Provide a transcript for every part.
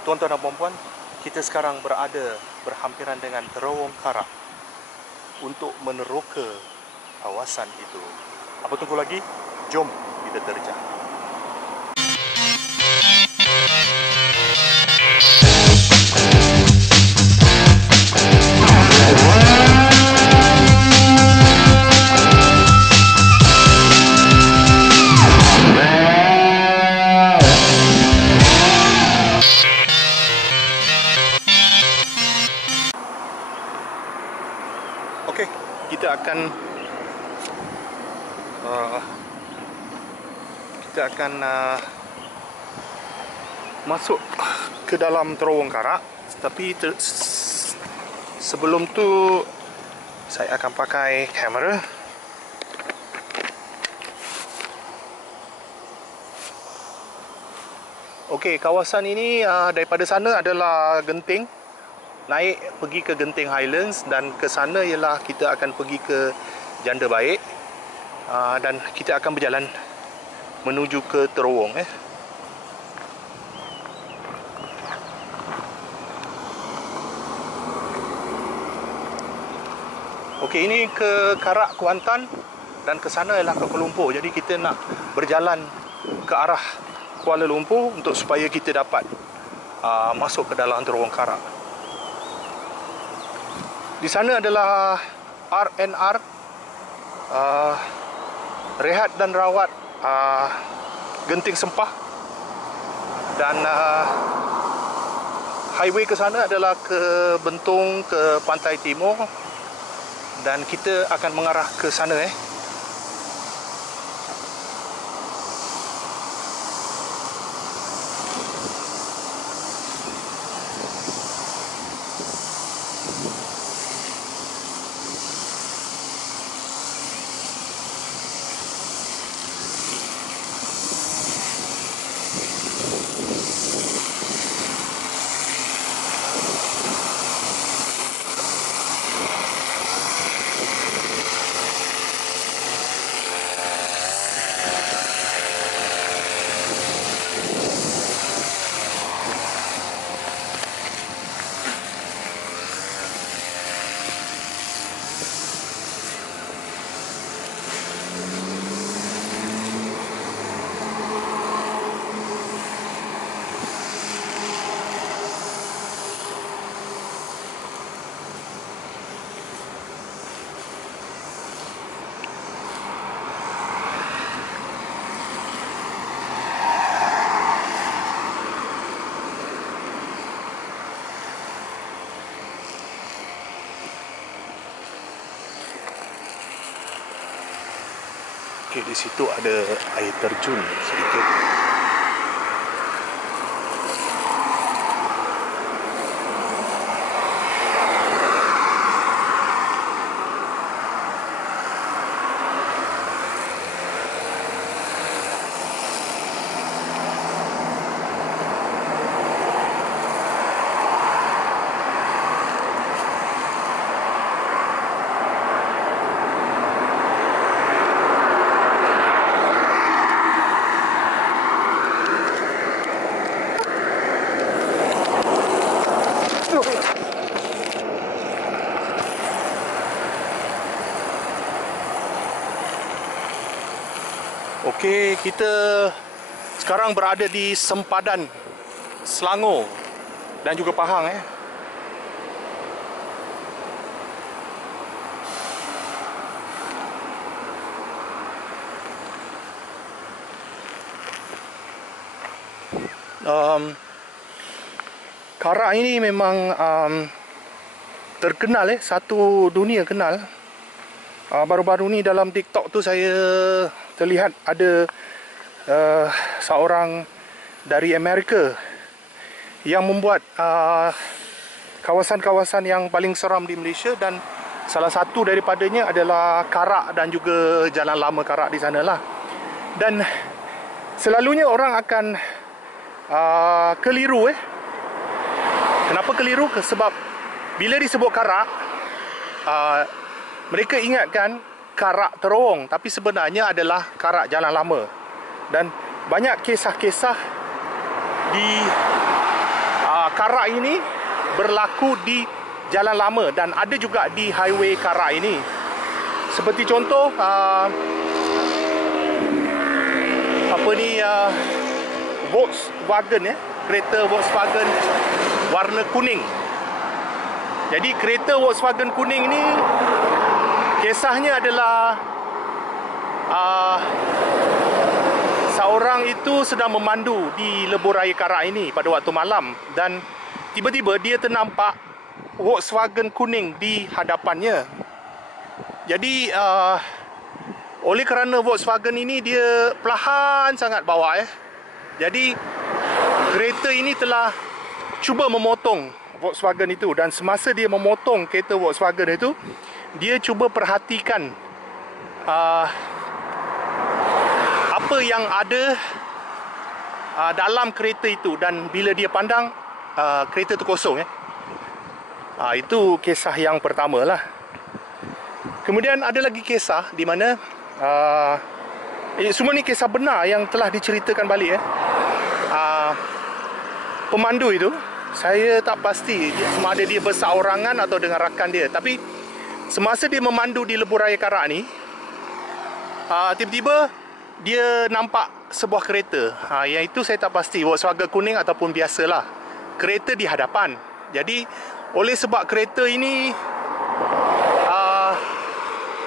Tuan-tuan dan puan-puan, kita sekarang berhampiran dengan Terowong Karak untuk meneroka kawasan itu. Apa tunggu lagi? Jom kita terjah. Okey, kita akan masuk ke dalam Terowong Karak. Tapi sebelum tu saya akan pakai kamera. Okey, kawasan ini daripada sana adalah Genting. Naik pergi ke Genting Highlands, dan ke sana ialah kita akan pergi ke Janda Baik, dan kita akan berjalan menuju ke Terowong. Okey, ini ke Karak Kuantan dan ke sana ialah ke Kuala Lumpur. Jadi kita nak berjalan ke arah Kuala Lumpur untuk supaya kita dapat masuk ke dalam Terowong Karak. Di sana adalah RNR, Rehat dan Rawat Genting Sempah, dan highway ke sana adalah ke Bentong, ke Pantai Timur, dan kita akan mengarah ke sana. Okey, di situ ada air terjun sedikit. Okey, kita sekarang berada di sempadan Selangor dan juga Pahang. Karak ini memang terkenal, satu dunia kenal. Baru-baru ni dalam TikTok tu saya terlihat ada seorang dari Amerika yang membuat kawasan-kawasan yang paling seram di Malaysia, dan salah satu daripadanya adalah Karak dan juga Jalan Lama Karak di sanalah. Dan selalunya orang akan keliru. Kenapa keliru? Sebab bila disebut Karak, mereka ingatkan Karak Terowong, tapi sebenarnya adalah Karak Jalan Lama. Dan banyak kisah-kisah di Karak ini berlaku di Jalan Lama dan ada juga di highway Karak ini. Seperti contoh Volkswagen, kereta Volkswagen warna kuning. Jadi kereta Volkswagen kuning ni kisahnya adalah seorang itu sedang memandu di lebuh raya Karak ini pada waktu malam dan tiba-tiba dia ternampak Volkswagen kuning di hadapannya. Jadi oleh kerana Volkswagen ini dia perlahan sangat bawa jadi kereta ini telah cuba memotong Volkswagen itu, dan semasa dia memotong kereta Volkswagen itu, dia cuba perhatikan apa yang ada dalam kereta itu, dan bila dia pandang kereta itu kosong. Itu kisah yang pertama lah. Kemudian ada lagi kisah di mana semua ni kisah benar yang telah diceritakan balik. Pemandu itu, saya tak pasti sama ada dia berseorangan atau dengan rakan dia, tapi semasa dia memandu di lebuh raya Karak ni, tiba-tiba dia nampak sebuah kereta. Yang itu saya tak pasti Volkswagen kuning ataupun biasalah, kereta di hadapan. Jadi oleh sebab kereta ini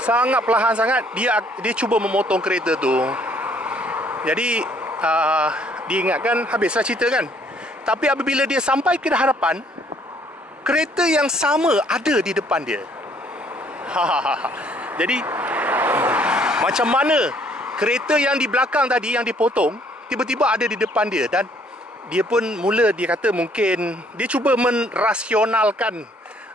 sangat perlahan sangat, dia cuba memotong kereta tu. Jadi diingatkan, habislah cerita kan. Tapi apabila dia sampai ke hadapan, kereta yang sama ada di depan dia. Jadi macam mana kereta yang di belakang tadi yang dipotong tiba-tiba ada di depan dia, dan dia pun mula dia kata mungkin dia cuba merasionalkan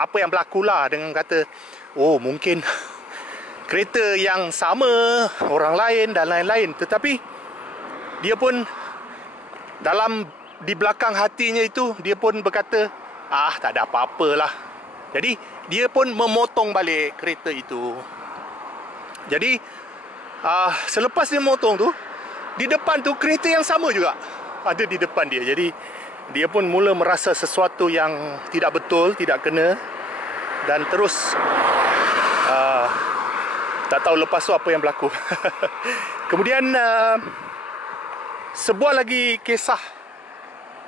apa yang berlaku lah dengan kata, oh mungkin kereta yang sama, orang lain dan lain-lain. Tetapi dia pun di belakang hatinya itu, dia pun berkata, tak ada apa-apalah. Jadi dia pun memotong balik kereta itu. Jadi selepas dia memotong tu, di depan tu kereta yang sama juga ada di depan dia. Jadi dia pun mula merasa sesuatu yang tidak betul, tidak kena, dan terus tak tahu lepas tu apa yang berlaku. Kemudian sebuah lagi kisah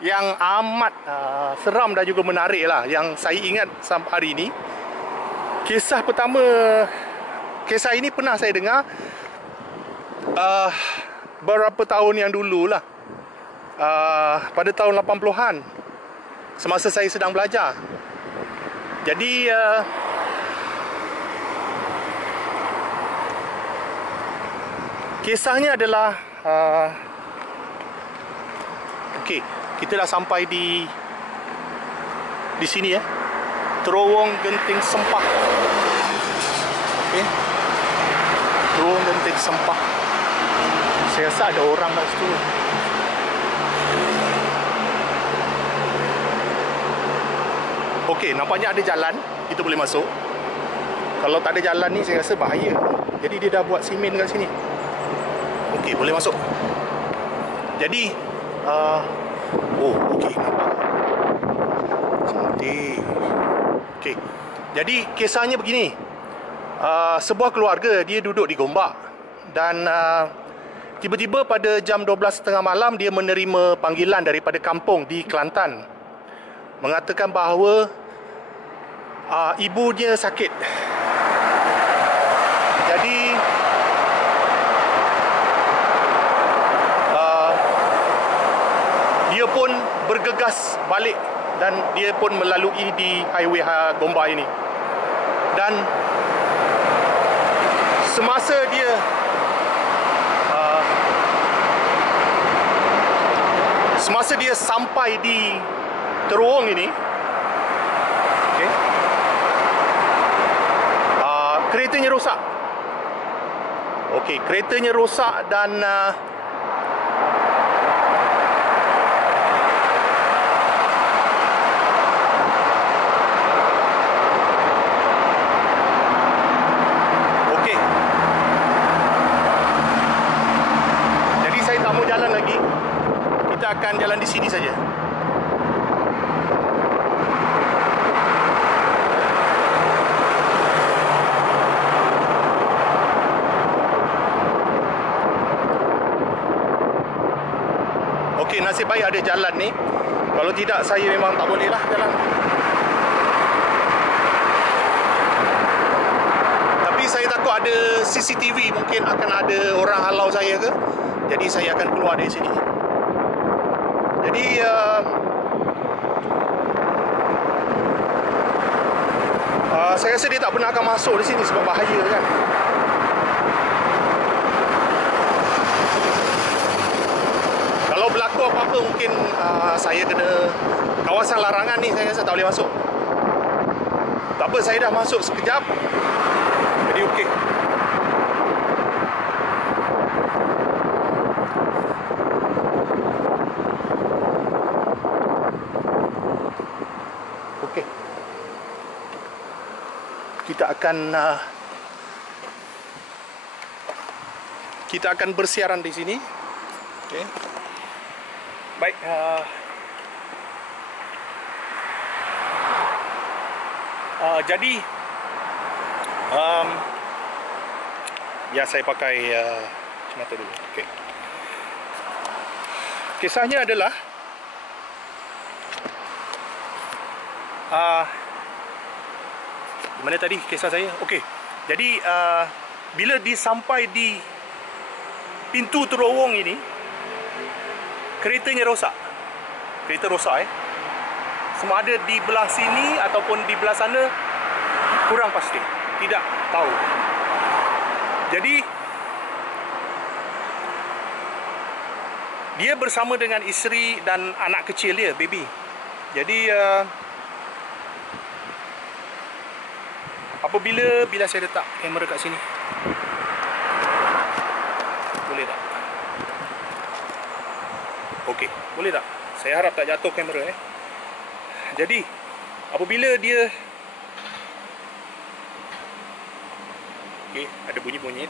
yang amat seram dan juga menarik lah, yang saya ingat sampai hari ini. Kisah pertama, kisah ini pernah saya dengar beberapa tahun yang dulu lah, pada tahun 80-an, semasa saya sedang belajar. Jadi kisahnya adalah okey, kita dah sampai di sini Terowong Genting Sempah. Okey, Terowong Genting Sempah. Saya rasa ada orang kat situ. Okey, nampaknya ada jalan, kita boleh masuk. Kalau tak ada jalan ni saya rasa bahaya. Jadi dia dah buat simen kat sini. Okey, boleh masuk. Jadi okey, nampak. Cantik. Okey. Jadi kisahnya begini. Sebuah keluarga dia duduk di Gombak, dan tiba-tiba pada jam 12:30 malam dia menerima panggilan daripada kampung di Kelantan, mengatakan bahawa ibunya sakit. Jadi dia pun bergegas balik, dan dia pun melalui di highway Gombak ini. Dan semasa dia sampai di terowong ini, okay, keretanya rosak. Okey, keretanya rosak dan akan jalan di sini saja. baik ada jalan ni. Kalau tidak, saya memang tak boleh lah jalan. Tapi saya takut ada CCTV, mungkin akan ada orang halau saya ke. Jadi saya akan keluar dari sini. Jadi saya rasa dia tak pernah akan masuk di sini sebab bahaya kan. Kalau berlaku apa-apa mungkin saya kena kawasan larangan ni, saya rasa tak boleh masuk. Tak apa, saya dah masuk sekejap. Jadi okey. Okey. Kita akan bersiaran di sini. Okey. Baik, jadi ya saya pakai kacamata dulu. Okey. Kisahnya adalah mana tadi kisah saya? Okey. Jadi bila disampai di pintu terowong ini, keretanya rosak. Kereta rosak Sama ada di belah sini ataupun di belah sana, kurang pasti. Tidak tahu. Jadi dia bersama dengan isteri dan anak kecil dia, baby. Jadi bila saya letak kamera kat sini, boleh tak? Okey, boleh tak? Saya harap tak jatuh kamera Jadi apabila dia okey, ada bunyi-bunyi.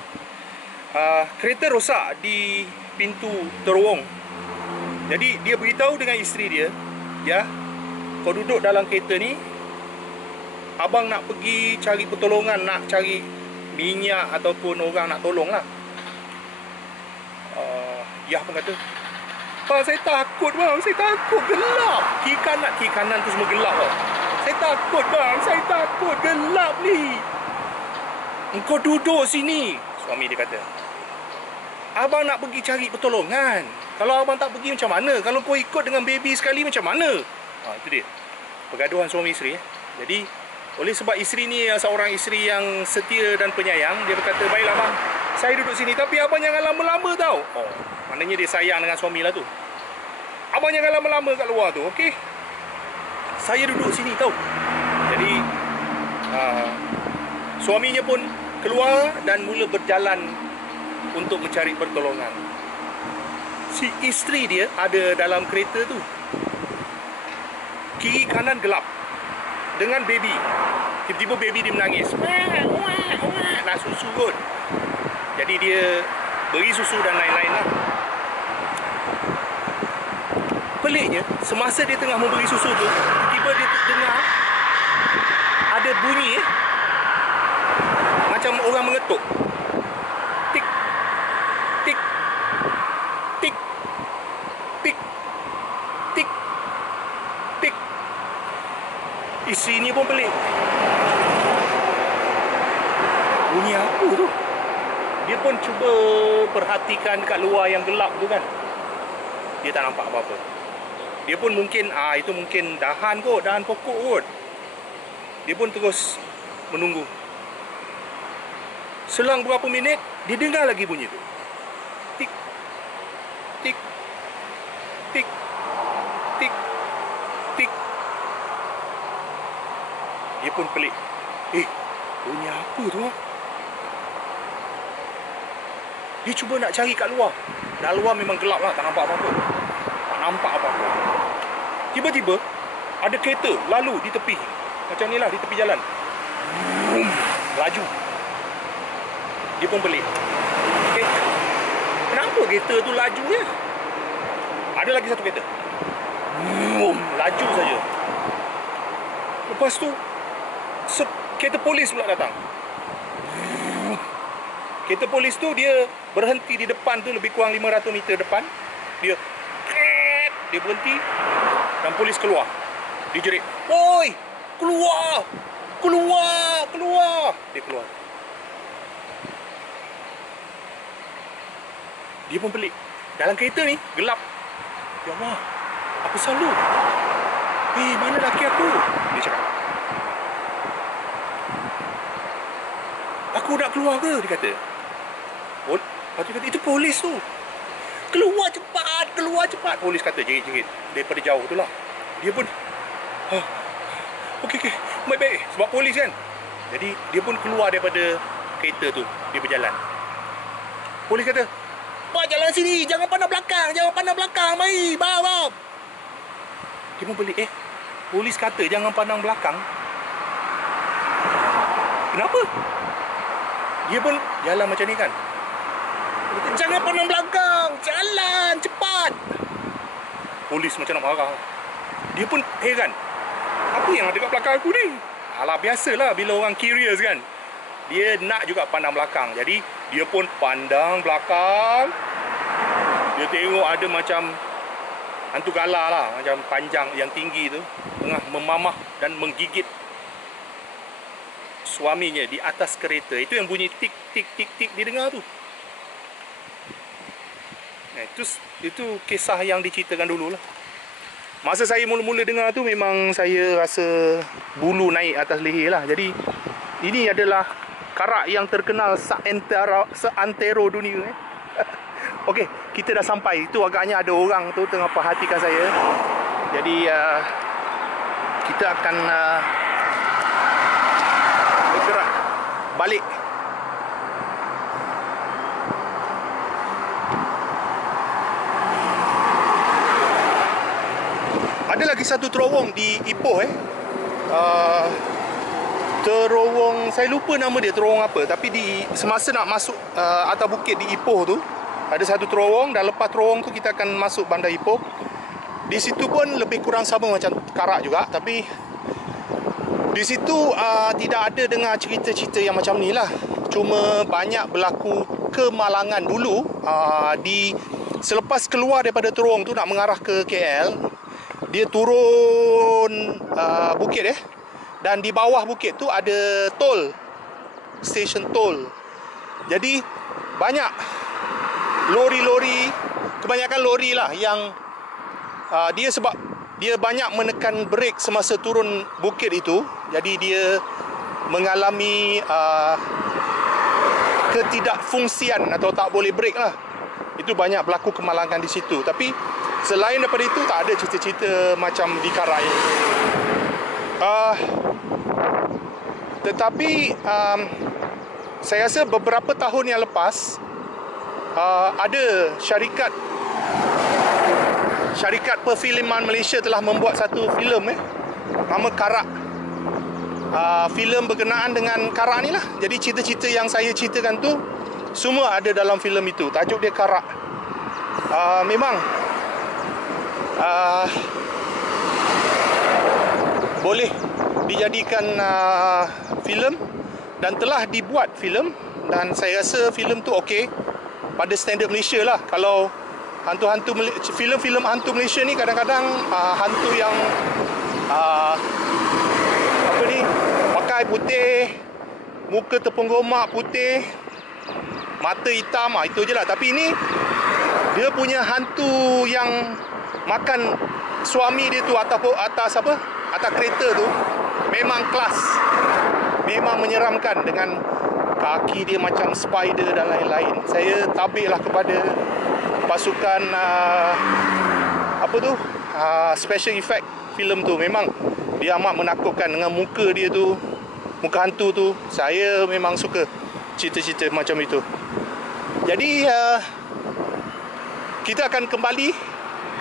Kereta rosak di pintu terowong. Jadi dia beritahu dengan isteri dia, "Ya, kau duduk dalam kereta ni. Abang nak pergi cari pertolongan, nak cari minyak ataupun orang nak tolong lah." Ya pun kata, "Bang, saya takut bang, saya takut, gelap. Kiri kanan tu semua gelap bang. Saya takut bang, saya takut, gelap ni. Engkau duduk sini." Suami dia kata, "Abang nak pergi cari pertolongan. Kalau abang tak pergi macam mana? Kalau kau ikut dengan baby sekali macam mana?" Itu dia pergaduhan suami isteri. Jadi oleh sebab isteri ni seorang isteri yang setia dan penyayang, dia berkata, "Baiklah bang, saya duduk sini, tapi abang jangan lama-lama tau." Maknanya dia sayang dengan suami lah tu. "Abang jangan lama-lama kat luar tu, okey? Saya duduk sini tau." Jadi suaminya pun keluar dan mula berjalan untuk mencari pertolongan. Si isteri dia ada dalam kereta tu. Kiri kanan gelap dengan baby. Tiba-tiba baby dia menangis, nak susu kot. Jadi dia beri susu dan lain-lain lah. Peliknya, semasa dia tengah memberi susu tu, tiba-tiba dia dengar ada bunyi macam orang mengetuk. Tik, tik, tik, tik, tik, tik. Isteri ni pun pelik. Bunyi apa tu? Dia pun cuba perhatikan kat luar yang gelap tu kan. Dia tak nampak apa-apa. Dia pun mungkin, itu mungkin dahan kot, dahan pokok kot. Dia pun terus menunggu. Selang beberapa minit, dia dengar lagi bunyi tu. Tik, tik, tik, tik, tik. Dia pun pelik. Bunyi apa tu? Dia cuba nak cari kat luar. Dah luar memang gelap lah, tak nampak apa-apa. Tak nampak apa-apa. Tiba-tiba ada kereta lalu di tepi. Macam ni lah, di tepi jalan. Laju. Dia pun pelik. Kenapa kereta tu laju ya? Ada lagi satu kereta. Laju saja. Lepas tu kereta polis pula datang. Kereta polis tu dia berhenti di depan tu, lebih kurang 500 meter depan. Dia dia berhenti dan polis keluar. Dia jerit, "Oi, keluar! Keluar! Keluar!" Dia keluar. Dia pun pelik. Dalam kereta ni gelap. Ya Allah, apa salah lu? Mana laki aku? Dia cakap. Aku nak keluar ke? Dia kata. Lepas tu kata, itu polis tu. Keluar cepat, keluar cepat. Polis kata jerit-jerit daripada jauh tu lah. Dia pun okey, baik-baik. Sebab polis kan. Jadi dia pun keluar daripada kereta tu. Dia berjalan. Polis kata, "Pak, jalan sini, jangan pandang belakang, mari, bawa." Dia pun pelik, polis kata jangan pandang belakang. Kenapa? Dia pun jalan macam ni kan. Dia kata, "Jangan pandang belakang, jalan cepat." Polis macam nak marah. Dia pun heran, apa yang ada kat belakang aku ni? Alah, biasalah bila orang curious kan. Dia nak juga pandang belakang. Jadi dia pun pandang belakang. Dia tengok ada macam hantu galah lah, macam panjang yang tinggi tu, tengah memamah dan menggigit suaminya di atas kereta. Itu yang bunyi tik tik tik tik didengar tu. Itu kisah yang diceritakan dulu lah. Masa saya mula-mula dengar tu memang saya rasa bulu naik atas leher lah. Jadi ini adalah karak yang terkenal seantero dunia. Okey, kita dah sampai. Itu agaknya ada orang tu tengah perhatikan saya. Jadi kita akan bergerak balik. Ada lagi satu terowong di Ipoh terowong, saya lupa nama dia terowong apa, tapi semasa nak masuk atas bukit di Ipoh tu ada satu terowong, dan lepas terowong tu kita akan masuk Bandar Ipoh. Di situ pun lebih kurang sama macam Karak juga, tapi di situ tidak ada dengar cerita-cerita yang macam ni lah. Cuma banyak berlaku kemalangan dulu. Selepas keluar daripada terowong tu nak mengarah ke KL, dia turun bukit dan di bawah bukit tu ada tol, stesen tol. Jadi banyak lori-lori, kebanyakan lori lah yang sebab dia banyak menekan brek semasa turun bukit itu, jadi dia mengalami ketidakfungsian atau tak boleh brek lah. Itu banyak berlaku kemalangan di situ. Tapi selain daripada itu tak ada cerita-cerita macam di Karak ini. Tetapi saya rasa beberapa tahun yang lepas ada syarikat perfilman Malaysia telah membuat satu filem nama Karak. Filem berkenaan dengan Karak ni lah. Jadi cerita-cerita yang saya ceritakan tu semua ada dalam filem itu. Tajuk dia Karak. Memang boleh dijadikan filem dan telah dibuat filem, dan saya rasa filem tu okey pada standard Malaysia lah. Kalau filem-filem hantu Malaysia ni kadang-kadang hantu yang pakai putih, muka tepung gomak putih, mata hitam, itu je lah. Tapi ini dia punya hantu yang makan suami dia tu atas kereta tu, memang kelas, memang menyeramkan dengan kaki dia macam spider dan lain-lain. Saya tabiklah kepada pasukan special effect filem tu. Memang dia amat menakutkan dengan muka dia tu, muka hantu tu. Saya memang suka cerita-cerita macam itu. Jadi kita akan kembali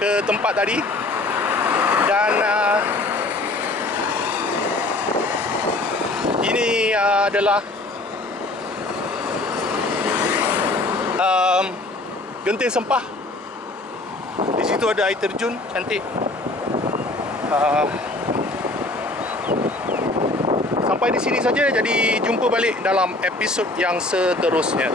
ke tempat tadi, dan ini adalah Genting Sempah. Di situ ada air terjun cantik. Sampai di sini saja. Jadi jumpa balik dalam episod yang seterusnya.